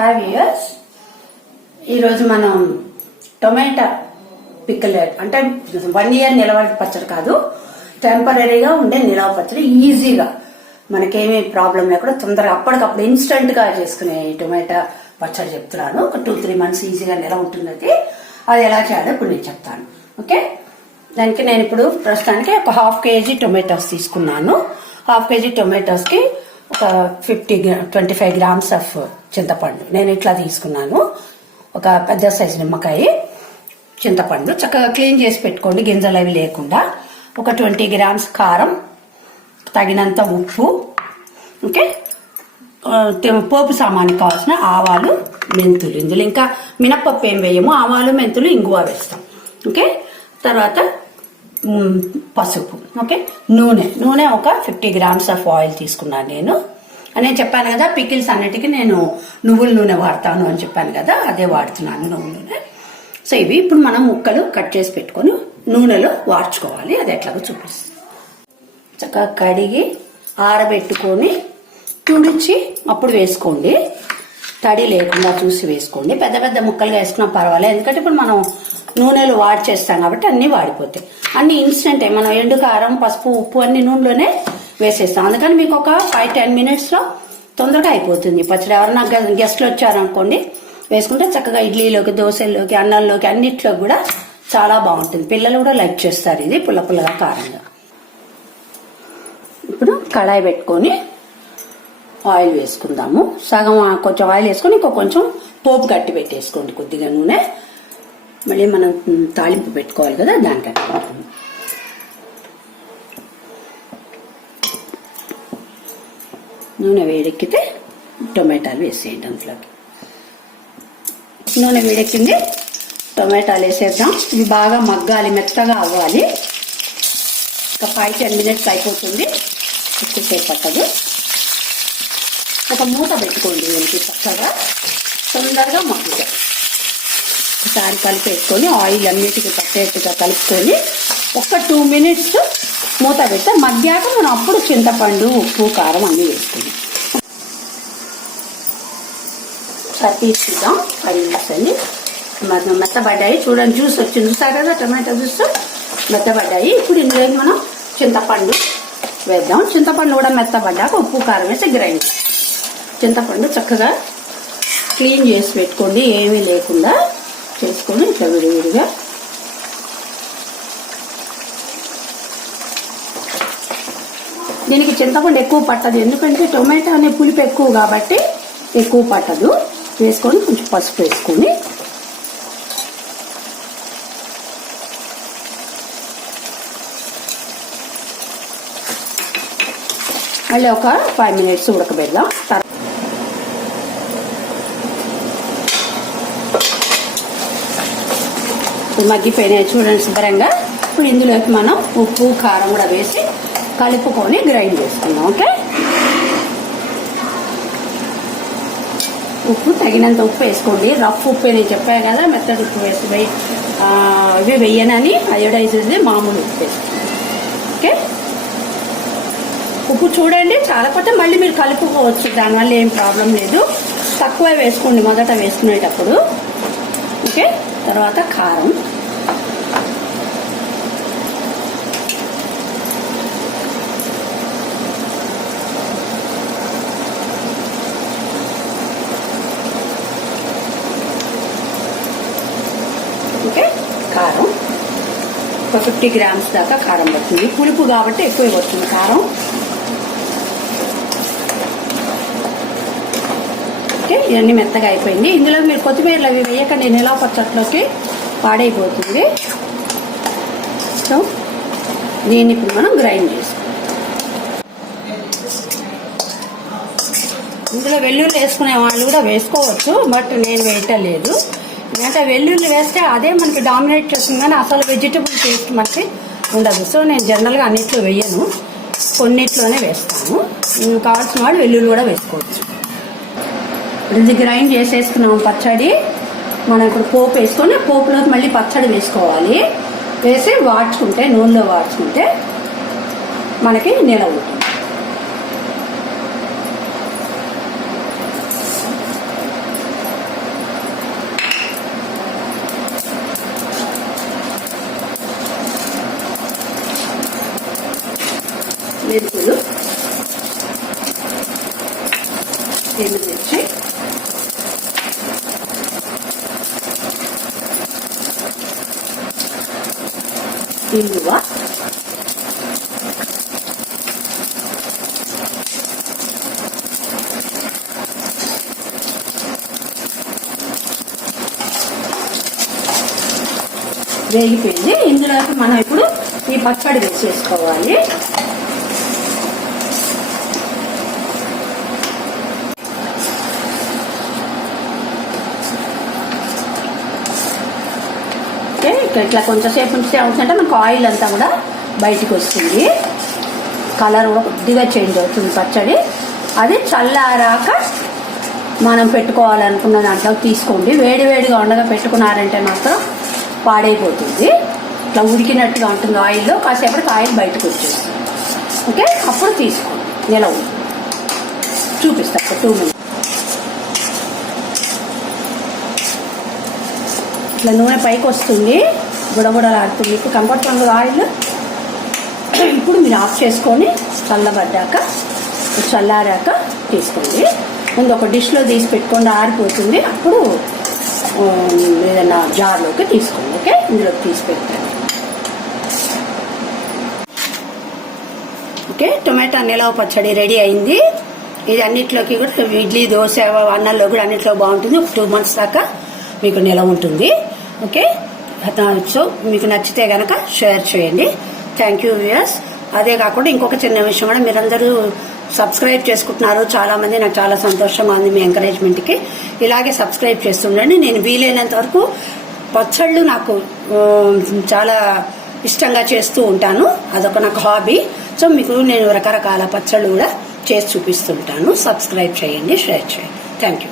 Hi viewers, ఈరోజు మనం tomato pickle అంటే 1 year నిలవ పచ్చడి కాదు, టెంపరీగా ఉండే నిలవ పచ్చడి. ఈజీగా మనకేమీ ప్రాబ్లం లేకుండా తొందరగా అప్పటికప్పుడు ఇన్స్టెంట్ గా చేసుకునే టొమాటో పచ్చడి చెప్తున్నాను. ఒక 2-3 months ఈజీగా నిలవ ఉంటుంది. అది ఎలా చేయాలో ఇప్పుడు నేను చెప్తాను. ఓకే, దానికి నేను ఇప్పుడు ప్రస్తుతానికి ఒక 1/2 kg టొమాటోస్ తీసుకున్నాను. 1/2 kg టొమాటోస్ కి ఒక 25 grams ఆఫ్ చింతపండు నేను ఇట్లా తీసుకున్నాను. ఒక పెద్ద సైజు నిమ్మకాయ చింతపండు చక్కగా క్లీన్ చేసి పెట్టుకోండి, గింజలు అవి లేకుండా. ఒక 20 grams కారం, తగినంత ఉప్పు. ఓకే, పోపు సామాన్కి కావాల్సిన ఆవాలు, మెంతులు. ఇందులో ఇంకా మినపప్పు ఏం వేయము, ఆవాలు మెంతులు ఇంగువ వేస్తాం. ఓకే, తర్వాత పసుపు. ఓకే, నూనె ఒక 50 grams ఆఫ్ ఆయిల్ తీసుకున్నాను. నేను చెప్పాను కదా, పికిల్స్ అన్నిటికీ నేను నువ్వుల నూనె వాడతాను అని చెప్పాను కదా, అదే వాడుతున్నాను, నువ్వుల నూనె. సో ఇవి ఇప్పుడు మనం ముక్కలు కట్ చేసి పెట్టుకొని నూనెలో వాడ్చుకోవాలి. అది ఎట్లాగో చూపిస్తాను. చక్కగా కడిగి ఆరబెట్టుకొని తుడిచి అప్పుడు వేసుకోండి. తడి లేకుండా చూసి వేసుకోండి. పెద్ద పెద్ద ముక్కలుగా వేసుకున్నా పర్వాలేదు, ఎందుకంటే ఇప్పుడు మనం నూనెలు వాడి చేస్తాం కాబట్టి అన్ని వాడిపోతాయి. అన్ని ఇన్స్టెంట్. మనం ఎండు కారం, పసుపు, ఉప్పు అన్ని నూనెలోనే వేసేస్తాం. అందుకని మీకు ఒక 5-10 minutes లో తొందరగా అయిపోతుంది పచ్చడి. ఎవరన్నా గెస్ట్లు వచ్చారనుకోండి, వేసుకుంటే చక్కగా ఇడ్లీలోకి, దోశల్లోకి, అన్నంలోకి అన్నిట్లో కూడా చాలా బాగుంటుంది. పిల్లలు కూడా లైక్ చేస్తారు ఇది పుల్ల పుల్లగా, కారంగా. ఇప్పుడు కడాయి పెట్టుకొని ఆయిల్ వేసుకుందాము. సగం కొంచెం ఆయిల్ వేసుకొని ఇంకో కొంచెం పోపు గట్టి పెట్టేసుకోండి, కొద్దిగా నూనె. మళ్ళీ మనం తాలింపు పెట్టుకోవాలి కదా, దానికట్టు నూనె వేడెక్కితే టొమాటోలు వేసేయండి అందులోకి. నూనె వేడెక్కింది, టొమాటోలు వేసేద్దాం. ఇవి బాగా మగ్గాలి, మెత్తగా అవ్వాలి. ఒక 5-10 minutes అయిపోతుంది, ఎక్కువసేపు పట్టదు. ఒక మూత పెట్టుకోండి, దీనికి చక్కగా తొందరగా మగ్గుతాయి. ఒకసారి కలిపేసుకొని ఆయిల్ అన్నిటికీ పట్టేట్టుగా కలుపుకొని ఒక 2 minutes మూత పెడితే మగ్గాక మనం అప్పుడు చింతపండు, ఉప్పు, కారం అన్నీ వేసుకుందాం. తీద్దాం. 5 minutes అండి. మెత్తబడ్డాయి చూడండి, జ్యూస్ వచ్చింది, చూసారు కదా, టమాటో జ్యూస్ మెత్తబడ్డాయి. ఇప్పుడు ఇందులో మనం చింతపండు వేద్దాం. చింతపండు కూడా మెత్తబడ్డాక ఉప్పు, కారం వేసి గ్రైండ్. చింతపండు చక్కగా క్లీన్ చేసి పెట్టుకోండి, ఏమీ లేకుండా చేసుకొని ఇట్లా విడివిడిగా. దీనికి చింతపండు ఎక్కువ పట్టదు, ఎందుకంటే టొమాటో అనే పులుపు ఎక్కువ కాబట్టి ఎక్కువ పట్టదు. వేసుకొని కొంచెం పసుపు వేసుకోండి. మళ్ళీ ఒక 5 minutes ఉడకబెడదాం. మగ్గిపోయినాయి చూడండి శుభ్రంగా. ఇప్పుడు ఇందులోకి మనం ఉప్పు, కారం కూడా వేసి కలుపుకొని గ్రైండ్ చేసుకుందాం. ఓకే, ఉప్పు తగినంత ఉప్పు వేసుకోండి. రఫ్ ఉప్పు నేను చెప్పాను కదా, మెత్తడి ఉప్పు వేసి ఇవి వెయ్యనని అయోడైజ్డ్ మామూలు ఉప్పు వేసుకోండి. ఓకే, ఉప్పు చూడండి చాలకపోతే మళ్ళీ మీరు కలుపుకోవచ్చు, దానివల్ల ఏం ప్రాబ్లం లేదు. తక్కువ వేసుకోండి మొదట వేసుకునేటప్పుడు. ఓకే, తర్వాత కారం, ఓకే కారం ఒక 50 grams దాకా కారం పడుతుంది. పులుపు కాబట్టి ఎక్కువ పడుతుంది కారం. ఓకే, ఇవన్నీ మెత్తగా అయిపోయింది. ఇందులో మీరు కొత్తిమీరలు అవి వేయకండి, నిలవ పచ్చట్లోకి పాడైపోతుంది. సో దీన్ని ఇప్పుడు మనం గ్రైండ్ చేస్తాం. ఇందులో వెల్లుల్లి వేసుకునే వాళ్ళు కూడా వేసుకోవచ్చు, బట్ నేను వేయటలేదు. ఎందుకంటే వెల్లుల్లి వేస్తే అదే మనకి డామినేట్ చేస్తుంది, కానీ అసలు వెజిటబుల్ టేస్ట్ మనకి ఉండదు. సో నేను జనరల్గా అన్నిట్లో వేయను, కొన్నిట్లోనే వేస్తాను. కావాల్సిన వాళ్ళు వెల్లుల్లి కూడా వేసుకోవచ్చు. ఇది గ్రైండ్ చేసేసుకున్నాము పచ్చడి. మనం ఇప్పుడు పోపు వేసుకొని పోపులోకి మళ్ళీ పచ్చడి వేసుకోవాలి. వేసి వాడ్చుకుంటే, నూనెలో వాడ్చుకుంటే మనకి నిలవ ఉంటుంది. మెంతులు, ఎండుమిర్చి, ఇంగువ, వేగిపోయింది. ఇందులోకి మనం ఇప్పుడు ఈ పచ్చడి వేసేసుకోవాలి. ఓకే, ఇట్లా కొంచెంసేపు ఉంచితే అవుతుందంటే మనకు ఆయిల్ అంతా కూడా బయటికి వస్తుంది, కలర్ కూడా కొద్దిగా చేంజ్ అవుతుంది పచ్చడి. అది చల్లారాక మనం పెట్టుకోవాలనుకున్న దాంట్లో తీసుకోండి. వేడివేడిగా ఉండగా పెట్టుకున్నారంటే మాత్రం పాడైపోతుంది. ఇట్లా ఉడికినట్టుగా ఉంటుంది ఆయిల్లో, కాసేపటికి ఆయిల్ బయటకు వచ్చేస్తుంది. ఓకే, అప్పుడు తీసుకోండి. నిలవ చూపిస్తా 2 minutes. ఇట్లా నూనె పైకి వస్తుంది, బుడబుడలాడుతుంది. ఇప్పుడు కనపడుతుంది ఆయిల్. ఇప్పుడు మీరు ఆఫ్ చేసుకొని చల్లారాక తీసుకోండి. ముందు ఒక డిష్లో తీసి పెట్టుకోండి, ఆరిపోతుంది. అప్పుడు ఏదైనా జార్లోకి తీసుకోండి. ఓకే, ఇందులోకి తీసి పెట్టండి. ఓకే, టొమాటో నిలవ పచ్చడి రెడీ అయింది. ఇది అన్నిట్లోకి కూడా ఇడ్లీ, దోశ, అన్నంలో కూడా అన్నిట్లో బాగుంటుంది. 2 months దాకా మీకు నిలవ ఉంటుంది. ఓకే, సో మీకు నచ్చితే గనక షేర్ చేయండి. Thank you viewers. అదే కాకుండా ఇంకొక చిన్న విషయం కూడా, మీరందరూ సబ్స్క్రైబ్ చేసుకుంటున్నారు చాలా మంది. నాకు చాలా సంతోషంగా ఉంది మీ ఎంకరేజ్మెంట్కి. ఇలాగే సబ్స్క్రైబ్ చేస్తుండండి. నేను వీలైనంత వరకు పచ్చళ్ళు నాకు చాలా ఇష్టంగా చేస్తూ ఉంటాను. అదొక నాకు హాబీ. సో మీకు నేను రకరకాల పచ్చళ్ళు కూడా చేసి చూపిస్తుంటాను. సబ్స్క్రైబ్ చేయండి, షేర్ చేయండి. Thank you.